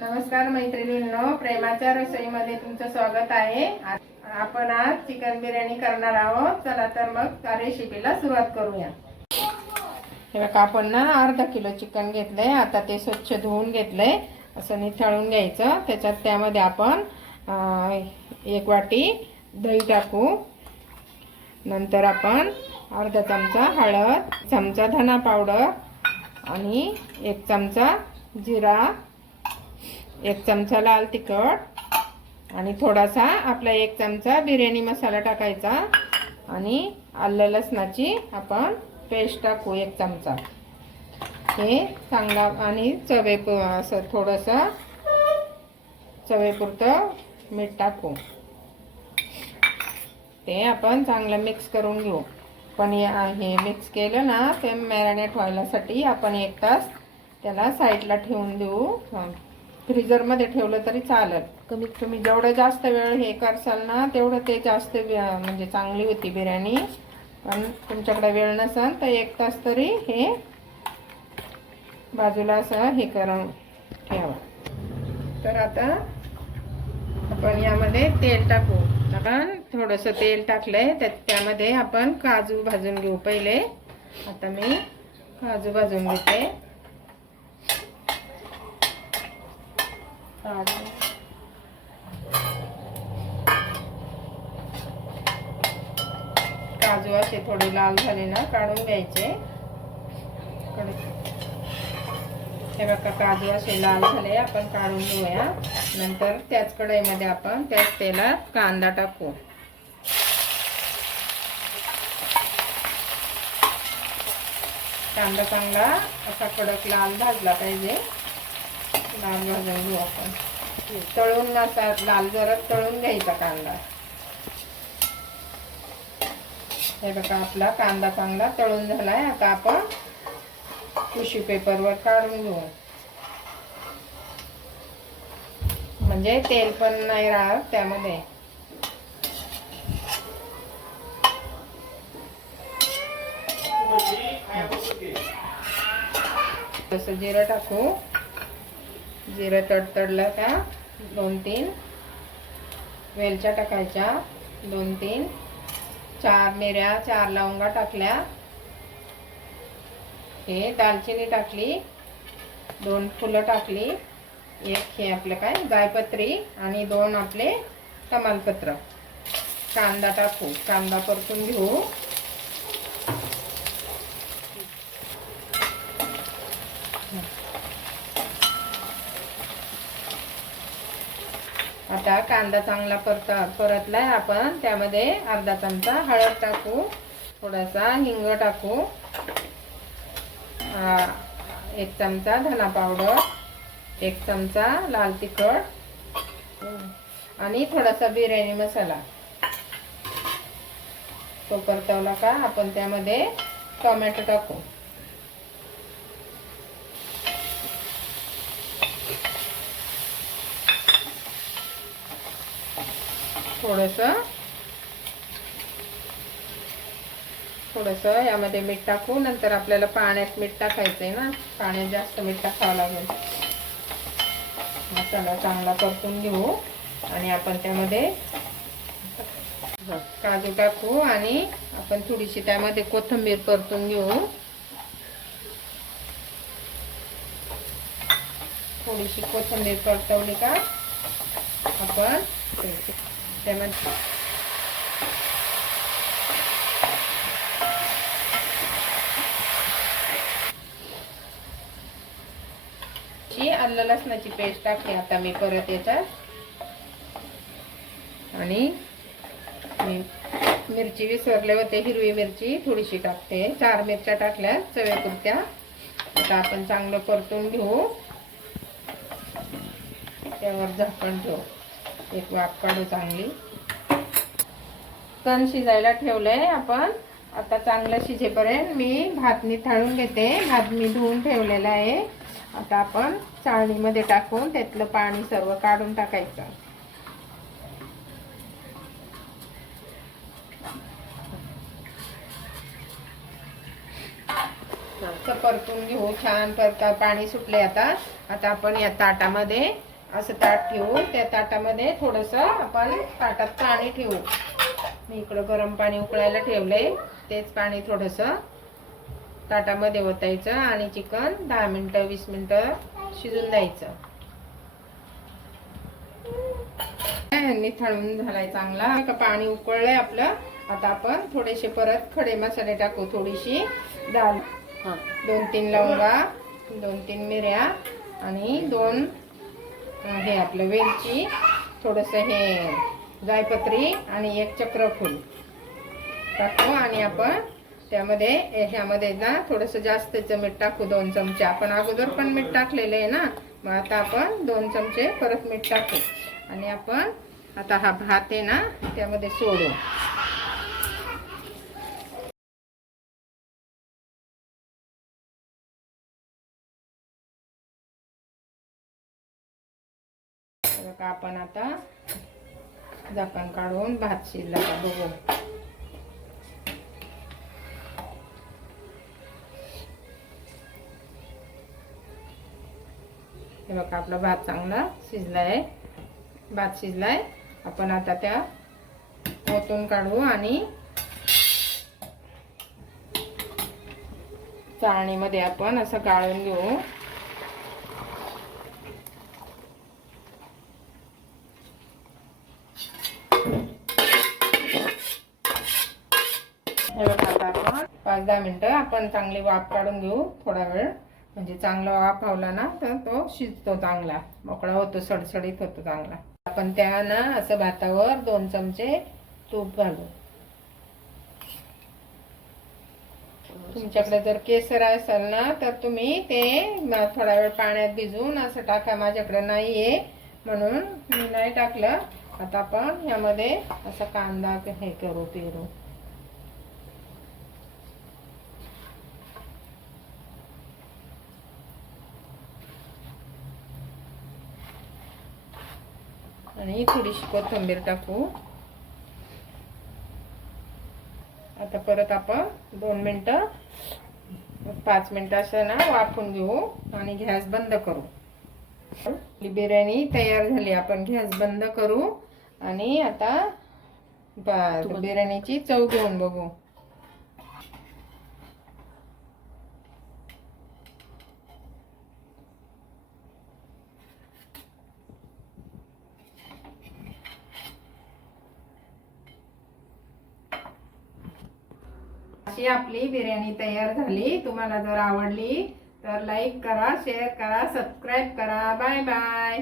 नमस्कार मैत्रिणींनो, प्रेमाच्या रसोईमध्ये तुमचं स्वागत आहे। आपण आज चिकन बिर्याणी करणार आहोत। चला तर मग त्या रेसिपीला सुरुवात करूया। हे बघा, आपण ना अर्धा किलो चिकन घेतलंय। आता ते स्वच्छ धुवून घेतलंय, असं निथळून घ्यायचं। त्यामध्ये आपण 1 वाटी दही टाकू। नंतर आपण अर्धा चमचा हळद, चमचा धना पावडर आणि 1 चमचा जिरा, 1 चमचा लाल तिखट आणि थोडासा आपला 1 चमचा बिर्याणी मसाला टाकायचा आणि आलं लसणाची आपण पेस्ट टाकू 1 चमचा। हे चांगला आणि असं थोडंसं चवेपुरतं मीठ टाकू। ते आपण चांगलं मिक्स करून घेऊ। पण हे मिक्स केलं ना, ते मॅरिनेट व्हायसाठी आपण 1 तास त्याला साईडला ठेवून देऊ। फ्रीजर मध्ये ठेवलं तरी चालेल। कमीत कमी जेवढं जास्त वेळ हे करसाल ना, तेवढं ते जास्त म्हणजे चांगली होती बिर्याणी। पण तुमच्याकडे वेळ नसेल तर 1 तास तरी हे बाजूला असं हे करून ठेवा। तर आता आपण यामध्ये तेल टाकू। आपण थोडंसं तेल टाकलंय, त्यामध्ये आपण काजू भाजून घेऊ पहिले। आता मी काजू भाजून घेते। काजू असे थोडे लाल झाले ना, काढून घ्यायचे। हे बघा, काजू असे लाल झाले, आपण काढून घेऊया। नंतर त्याच कढईमध्ये आपण त्याच तेलात कांदा टाकू। कांदा चांगला असा कडक लाल भाजला पाहिजे। लाल भाजून घेऊ आपण। तळून असा लाल जरा तळून घ्यायचा कांदा। हे बघा, आपला कांदा चांगला तळून झालाय। आता आपण टिश्यू पेपरवर काढून घेऊ, म्हणजे तेल पण नाही राहत त्यामध्ये। तसं जिरं टाकू। जिरं तडतडलं का 2-3 वेलच्या टाकायच्या, 2-3 4 मिऱ्या, 4 लवंगा टाकल्या। हे दालचिनी टाकली, 2 फुलं टाकली, 1 हे आपलं काय जायपत्री आणि 2 आपले तमालपत्र। कांदा टाकू, कांदा परतून घेऊ। आता कांदा चांगला परतलाय, आपण त्यामध्ये अर्धा चमचा हळद टाकू, थोडासा हिंग टाकू, 1 चमचा धना पावडर, 1 चमचा लाल तिखट आणि थोडासा बिर्याणी मसाला। तो परतवला का आपण त्यामध्ये टोमॅटो टाकू। थोडंसं यामध्ये मीठ टाकू। नंतर आपल्याला पाण्यात मीठ टाकायचंय ना, पाण्यात जास्त मीठ टाकावं लागेल। मसाला चांगला परतून घेऊ आणि आपण त्यामध्ये काजू टाकू आणि आपण थोडीशी त्यामध्ये कोथिंबीर परतून घेऊ। थोडीशी कोथिंबीर परतवली का आपण त्यामध्ये आलं लसणाची पेस्ट टाकते आता मी परत याच्यात। आणि मिरची विसरले होते, हिरवी मिरची थोडीशी टाकते, 4 मिरच्या टाकल्या चवेपुरत्या। आता आपण चांगलं परतून घेऊ। त्यावर झाकण ठेवू, 1 वाफ काढू चांगली। चिकन शिजायला ठेवलंय आपण। आता चांगलं शिजेपर्यंत मी भात निथळून घेते। भात मी धुवून ठेवलेला आहे। आता आपण चाळणीमध्ये टाकून त्यातलं पाणी सर्व काढून टाकायचं। परतून घेऊ छान। पाणी सुटले आता आपण या ताटामध्ये असं ताट ठेवू, त्या ताटामध्ये थोडंसं आपण ताटात पाणी ठेवू. मी इकडं गरम पाणी उकळायला ठेवलंय, तेच पाणी थोडंसं ताटामध्ये ओतायचं आणि चिकन 10 मिनिटं 20 मिनिटं शिजून द्यायचं. निथळून झालाय चांगला. पाणी उकळलंय आपलं. आता आपण थोडेसे परत खडे मसाले टाकू. थोडीशी डाळ, 2-3 लवंगा, 2-3 मिऱ्या आणि 2 हे आपलं वेलची, थोडंसं हे जायपत्री आणि 1 चक्रफूल टाकू. आणि आपण त्यामध्ये ह्यामध्ये ना थोडंसं जास्तच मीठ टाकू, 2 चमचे. आपण अगोदर पण मीठ टाकलेलं आहे ना, मग आता आपण 2 चमचे परत मीठ टाकू. आणि आपण आता हा भात आहे ना त्यामध्ये सोडू. बघा आपण आता झाकण काढून भात शिजला का बघू. हे बघा आपला भात चांगला शिजलाय. भात शिजलाय. आपण आता त्या ओतून काढू आणि चाळणीमध्ये आपण असं गाळून घेऊ. हे बघा आता आपण 5-10 मिनिटं आपण चांगली वाफ काढून घेऊ. थोडा वेळ, म्हणजे चांगला वाफ आवला ना तर तो शिजतो, चांगला मोकळा होतो, सडसडीत होतो चांगला. आपण त्या ना असं भातावर 2 चमचे तूप घालू. तुमच्याकडे जर केसर असेल ना तर तुम्ही ते थोडा वेळ पाण्यात भिजवून असं टाका. माझ्याकडे नाहीये म्हणून मी नाही टाकलं. आता आपण यामध्ये असा कांदा हे करू, पेरू. आणि थोडीशी कोथिंबीर टाकू. आता परत आपण 2 मिनिटं 5 मिनिटं असं ना वाफून घेऊ आणि गॅस बंद करू. बिर्याणी तयार झाली. आपण गॅस बंद करू आणि आता बिर्याणीची चव घेऊन बघू. अशी आपली बिर्याणी तयार झाली. तुम्हाला जर आवडली तर लाईक करा, शेअर करा, सबस्क्राईब करा. Bye bye.